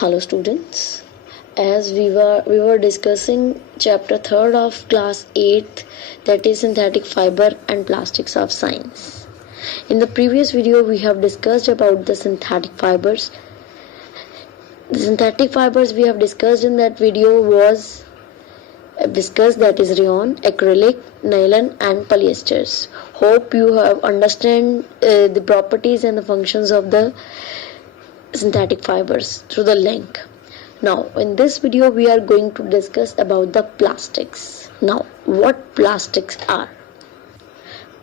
Hello students. As we were discussing chapter 3rd of class 8th, that is synthetic fiber and plastics of science. In the previous video we have discussed about the synthetic fibers. The synthetic fibers we have discussed in that video was discussed, that is rayon, acrylic, nylon and polyesters. Hope you have understand the properties and the functions of the synthetic fibers through the link. Now in this video we are going to discuss about the plastics. Now what plastics are?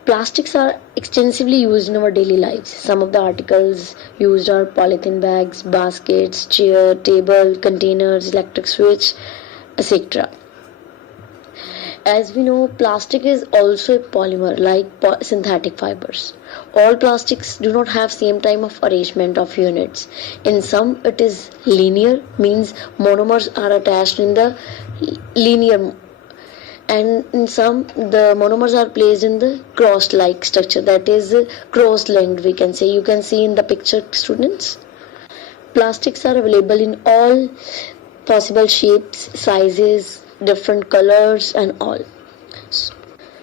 Plastics are extensively used in our daily lives. Some of the articles used are polythene bags, baskets, chair, table, containers, electric switch, etc. As we know, plastic is also a polymer like synthetic fibers. All plastics do not have same time of arrangement of units. In some it is linear, means monomers are attached in the linear, and in some the monomers are placed in the cross-like structure, that is cross-linked we can say. You can see in the picture, students. Plastics are available in all possible shapes, sizes, different colors and all.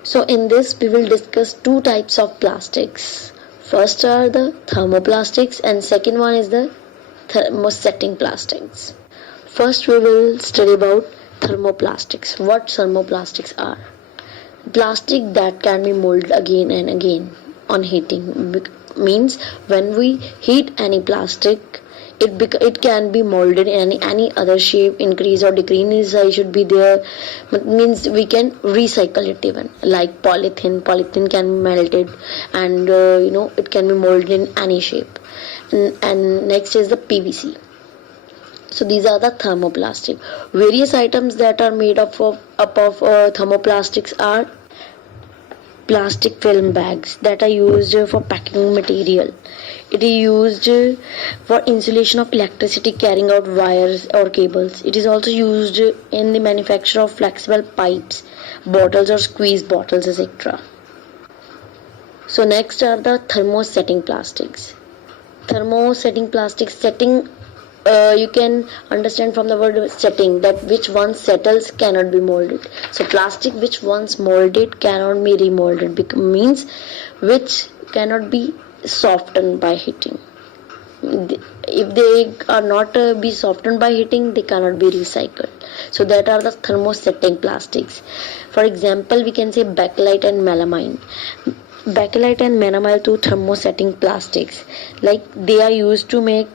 So in this we will discuss two types of plastics. First are the thermoplastics and second one is the thermosetting plastics. First we will study about thermoplastics. What thermoplastics are? Plastic that can be molded again and again on heating. Means when we heat any plastic, it can be molded in any other shape. Increase or decrease in size should be there. It means we can recycle it. Even like polythene can be melted and it can be molded in any shape. And next is the PVC. So these are the thermoplastic. Various items that are made up of thermoplastics are plastic film bags that are used for packing material. It is used for insulation of electricity carrying out wires or cables. It is also used in the manufacture of flexible pipes, bottles or squeeze bottles, etc. So next are the thermosetting plastics. Thermosetting plastics, setting, you can understand from the word setting, that which once settles cannot be molded. So plastic which once molded cannot be remolded, means which cannot be softened by heating. If they are not be softened by heating, they cannot be recycled. So that are the thermosetting plastics. For example, we can say bakelite and melamine. Bakelite and melamine, two thermosetting plastics. Like they are used to make,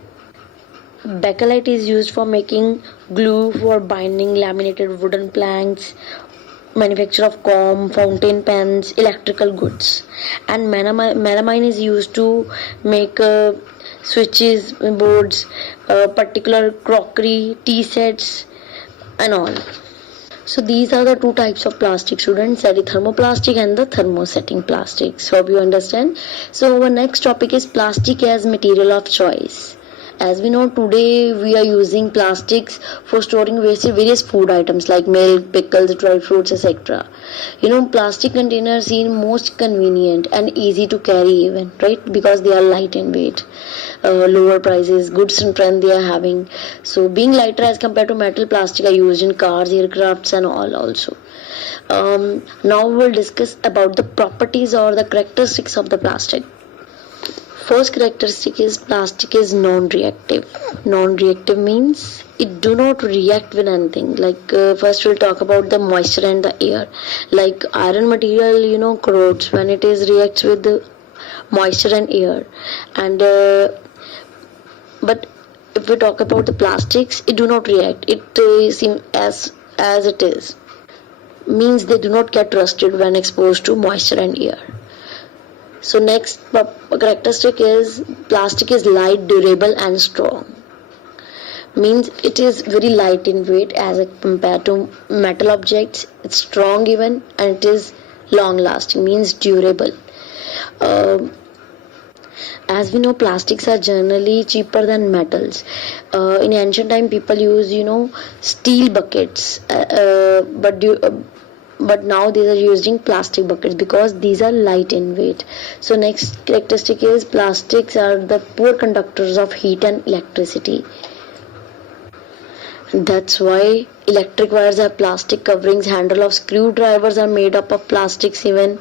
bakelite is used for making glue for binding laminated wooden planks, manufacture of comb, fountain pens, electrical goods. And melamine is used to make switches, boards, particular crockery, tea sets and all. So these are the two types of plastic, students, that is thermoplastic and the thermosetting plastics. Hope you understand. So our next topic is plastic as material of choice. As we know, today we are using plastics for storing various food items like milk, pickles, dry fruits, etc. Plastic containers seem most convenient and easy to carry even, right? Because they are light in weight, lower prices, good strength they are having. So being lighter as compared to metal, plastic are used in cars, aircrafts and all also. Now we will discuss about the properties or the characteristics of the plastic. First characteristic is plastic is non-reactive. Non-reactive means it do not react with anything. Like first we'll talk about the moisture and the air. Like iron material, corrodes when it is reacts with the moisture and air. And but if we talk about the plastics, it do not react. It seems as it is. Means they do not get rusted when exposed to moisture and air. So next characteristic is plastic is light, durable and strong. Means it is very light in weight as compared to metal objects. It's strong even, and it is long lasting, means durable. As we know, plastics are generally cheaper than metals. In ancient time people use steel buckets, but now these are using plastic buckets because these are light in weight. So next characteristic is plastics are the poor conductors of heat and electricity. That's why electric wires have plastic coverings. Handle of screwdrivers are made up of plastics. Even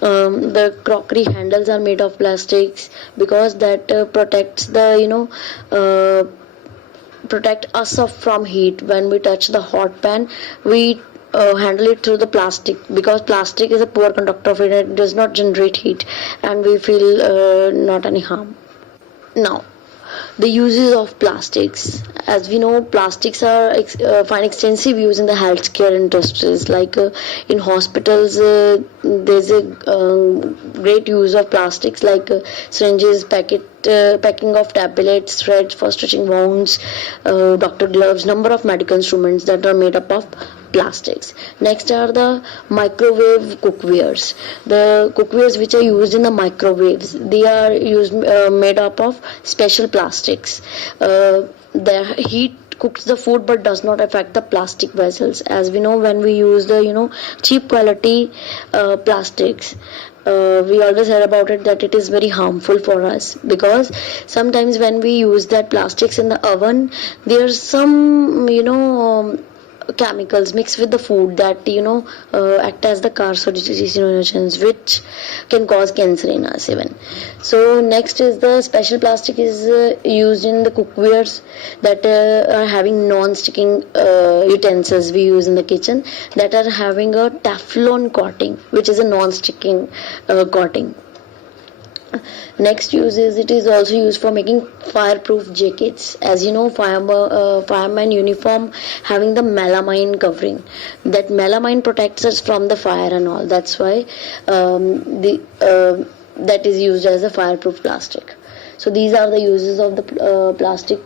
the crockery handles are made of plastics, because that protects the uh, protect us from heat. When we touch the hot pan, we handle it through the plastic, because plastic is a poor conductor of it, and it does not generate heat, and we feel not any harm. Now, the uses of plastics. As we know, plastics are find extensive use in the healthcare industries. Like in hospitals, there's a great use of plastics, like syringes, packing of tablets, threads for stitching wounds, doctor gloves, number of medical instruments that are made up of plastics. Next are the microwave cookwares. The cookwares which are used in the microwaves, they are used made up of special plastics. The heat cooks the food but does not affect the plastic vessels. As we know, when we use the cheap quality plastics, we always heard about it that it is very harmful for us, because sometimes when we use that plastics in the oven, there's some chemicals mixed with the food that act as the carcinogens, which can cause cancer in us even. So next is the special plastic is used in the cookwares that are having non-sticking utensils we use in the kitchen, that are having a Teflon coating, which is a non-sticking coating. Next use is, it is also used for making fireproof jackets. As you know, fireman uniform having the melamine covering. That melamine protects us from the fire and all. That's why that is used as a fireproof plastic. So these are the uses of the plastic